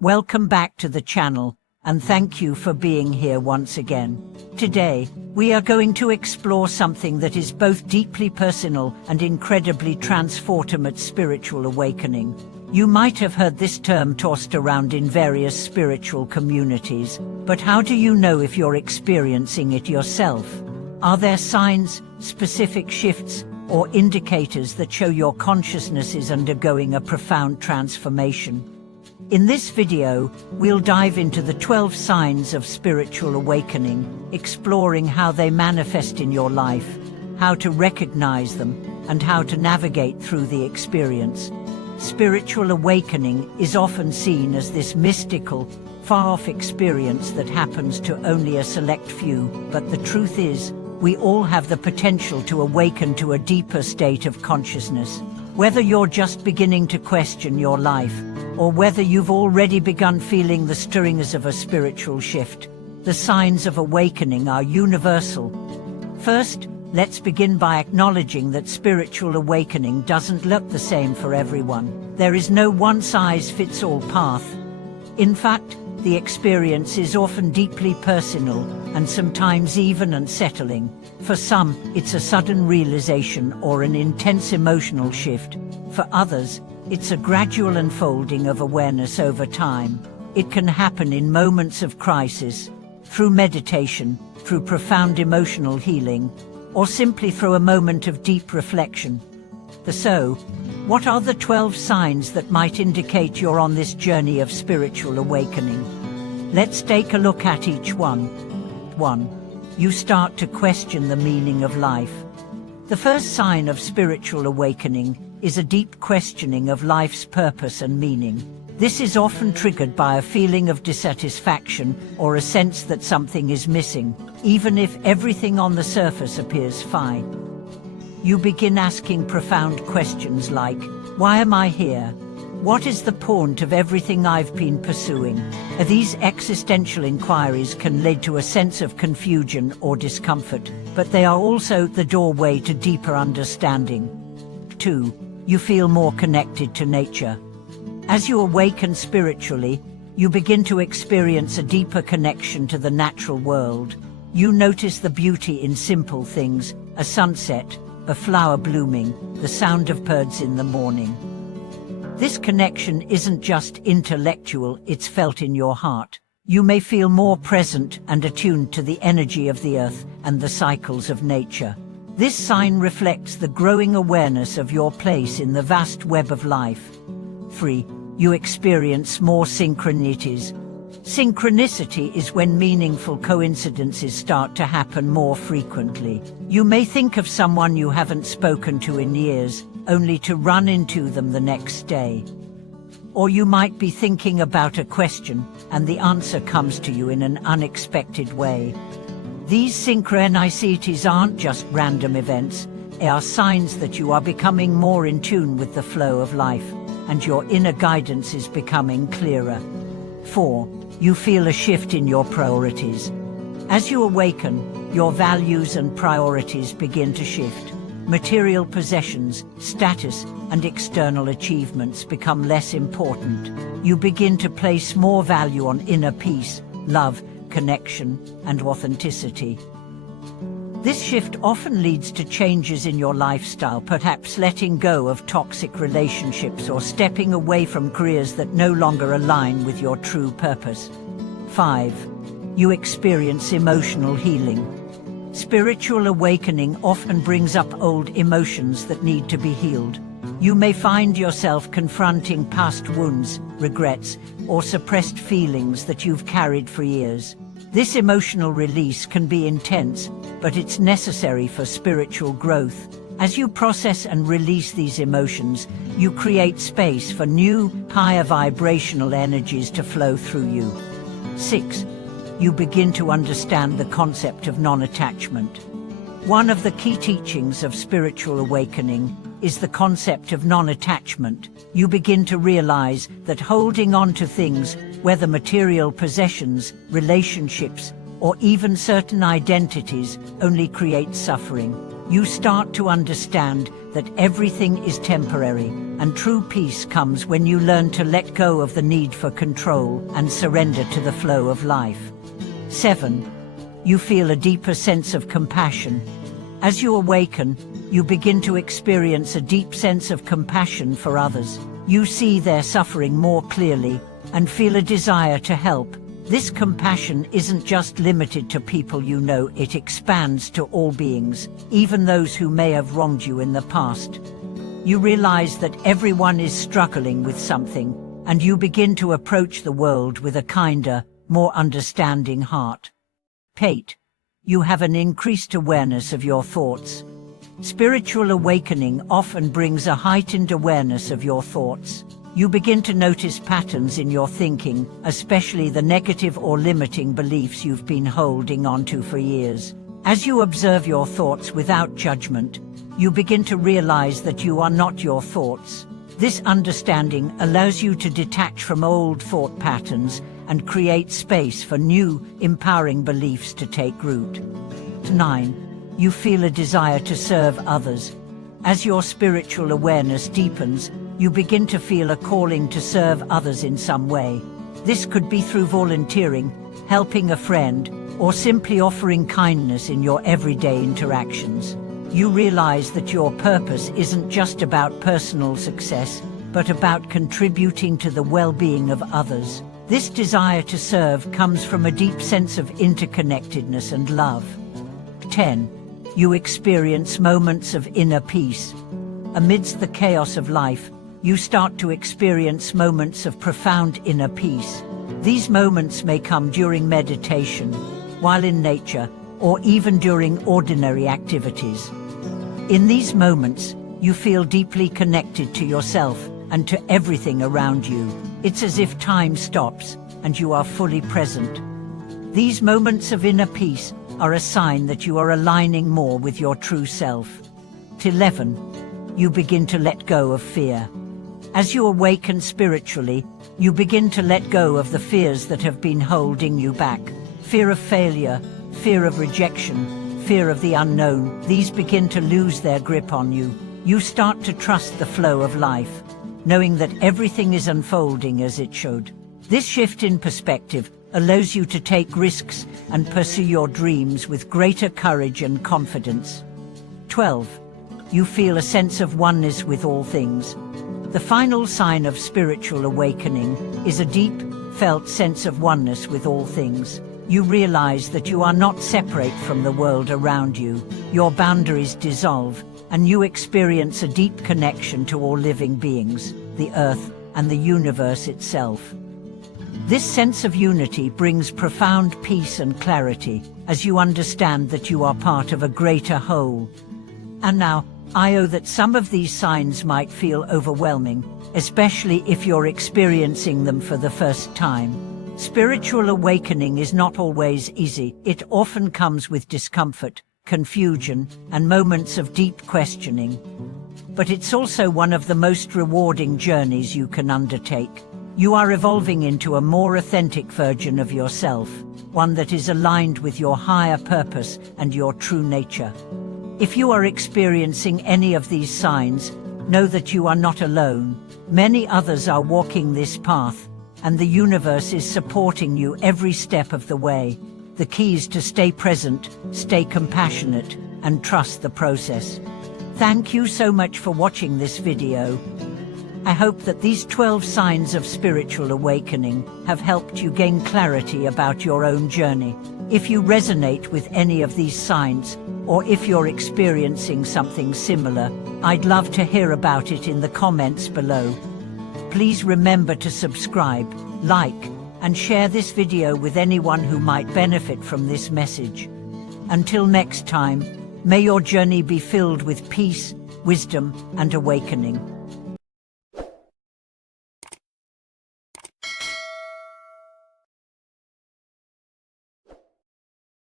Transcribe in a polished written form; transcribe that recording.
Welcome back to the channel, and thank you for being here once again. Today, we are going to explore something that is both deeply personal and incredibly transformative: spiritual awakening. You might have heard this term tossed around in various spiritual communities, but how do you know if you're experiencing it yourself? Are there signs, specific shifts, or indicators that show your consciousness is undergoing a profound transformation? In this video, we'll dive into the 12 signs of spiritual awakening, exploring how they manifest in your life, how to recognize them, and how to navigate through the experience. Spiritual awakening is often seen as this mystical, far-off experience that happens to only a select few, but the truth is, we all have the potential to awaken to a deeper state of consciousness. Whether you're just beginning to question your life, or whether you've already begun feeling the stirrings of a spiritual shift, the signs of awakening are universal. First, let's begin by acknowledging that spiritual awakening doesn't look the same for everyone. There is no one-size-fits-all path. In fact, the experience is often deeply personal and sometimes even unsettling. For some, it's a sudden realization or an intense emotional shift. For others, it's a gradual unfolding of awareness over time. It can happen in moments of crisis, through meditation, through profound emotional healing, or simply through a moment of deep reflection. So, what are the 12 signs that might indicate you're on this journey of spiritual awakening? Let's take a look at each one. 1. You start to question the meaning of life. The first sign of spiritual awakening is a deep questioning of life's purpose and meaning. This is often triggered by a feeling of dissatisfaction or a sense that something is missing, even if everything on the surface appears fine. You begin asking profound questions like, why am I here? What is the point of everything I've been pursuing? These existential inquiries can lead to a sense of confusion or discomfort, but they are also the doorway to deeper understanding. 2. You feel more connected to nature. As you awaken spiritually, you begin to experience a deeper connection to the natural world. You notice the beauty in simple things, a sunset, a flower blooming, the sound of birds in the morning. This connection isn't just intellectual, it's felt in your heart. You may feel more present and attuned to the energy of the earth and the cycles of nature. This sign reflects the growing awareness of your place in the vast web of life. 3. You experience more synchronicities. Synchronicity is when meaningful coincidences start to happen more frequently. You may think of someone you haven't spoken to in years, only to run into them the next day. Or you might be thinking about a question, and the answer comes to you in an unexpected way. These synchronicities aren't just random events, they are signs that you are becoming more in tune with the flow of life, and your inner guidance is becoming clearer. 4. You feel a shift in your priorities. As you awaken, your values and priorities begin to shift. Material possessions, status, and external achievements become less important. You begin to place more value on inner peace, love, connection, and authenticity. This shift often leads to changes in your lifestyle, perhaps letting go of toxic relationships or stepping away from careers that no longer align with your true purpose. 5. You experience emotional healing. Spiritual awakening often brings up old emotions that need to be healed. You may find yourself confronting past wounds, regrets, or suppressed feelings that you've carried for years. This emotional release can be intense, but it's necessary for spiritual growth. As you process and release these emotions, you create space for new, higher vibrational energies to flow through you. 6. You begin to understand the concept of non-attachment. One of the key teachings of spiritual awakening is the concept of non-attachment. You begin to realize that holding on to things, whether material possessions, relationships, or even certain identities, only creates suffering. You start to understand that everything is temporary, and true peace comes when you learn to let go of the need for control and surrender to the flow of life. 7. You feel a deeper sense of compassion. As you awaken, you begin to experience a deep sense of compassion for others. You see their suffering more clearly and feel a desire to help. This compassion isn't just limited to people you know, it expands to all beings, even those who may have wronged you in the past. You realize that everyone is struggling with something, and you begin to approach the world with a kinder, more understanding heart. 8. You have an increased awareness of your thoughts. Spiritual awakening often brings a heightened awareness of your thoughts. You begin to notice patterns in your thinking, especially the negative or limiting beliefs you've been holding onto for years. As you observe your thoughts without judgment, you begin to realize that you are not your thoughts. This understanding allows you to detach from old thought patterns and create space for new, empowering beliefs to take root. 9. You feel a desire to serve others. As your spiritual awareness deepens, you begin to feel a calling to serve others in some way. This could be through volunteering, helping a friend, or simply offering kindness in your everyday interactions. You realize that your purpose isn't just about personal success, but about contributing to the well-being of others. This desire to serve comes from a deep sense of interconnectedness and love. 10. You experience moments of inner peace. Amidst the chaos of life, you start to experience moments of profound inner peace. These moments may come during meditation, while in nature, or even during ordinary activities. In these moments, you feel deeply connected to yourself and to everything around you. It's as if time stops and you are fully present. These moments of inner peace are a sign that you are aligning more with your true self. 11. You begin to let go of fear. As you awaken spiritually, you begin to let go of the fears that have been holding you back. Fear of failure, fear of rejection, fear of the unknown. These begin to lose their grip on you. You start to trust the flow of life, knowing that everything is unfolding as it should. This shift in perspective allows you to take risks and pursue your dreams with greater courage and confidence. 12. You feel a sense of oneness with all things. The final sign of spiritual awakening is a deep, felt sense of oneness with all things. You realize that you are not separate from the world around you. Your boundaries dissolve, and you experience a deep connection to all living beings, the earth, and the universe itself. This sense of unity brings profound peace and clarity as you understand that you are part of a greater whole. And now, I know that some of these signs might feel overwhelming, especially if you're experiencing them for the first time. Spiritual awakening is not always easy. It often comes with discomfort, confusion, and moments of deep questioning. But it's also one of the most rewarding journeys you can undertake. You are evolving into a more authentic version of yourself, one that is aligned with your higher purpose and your true nature. If you are experiencing any of these signs, know that you are not alone. Many others are walking this path, and the universe is supporting you every step of the way. The key is to stay present, stay compassionate, and trust the process. Thank you so much for watching this video. I hope that these 12 signs of spiritual awakening have helped you gain clarity about your own journey. If you resonate with any of these signs, or if you're experiencing something similar, I'd love to hear about it in the comments below. Please remember to subscribe, like, and share this video with anyone who might benefit from this message. Until next time, may your journey be filled with peace, wisdom, and awakening.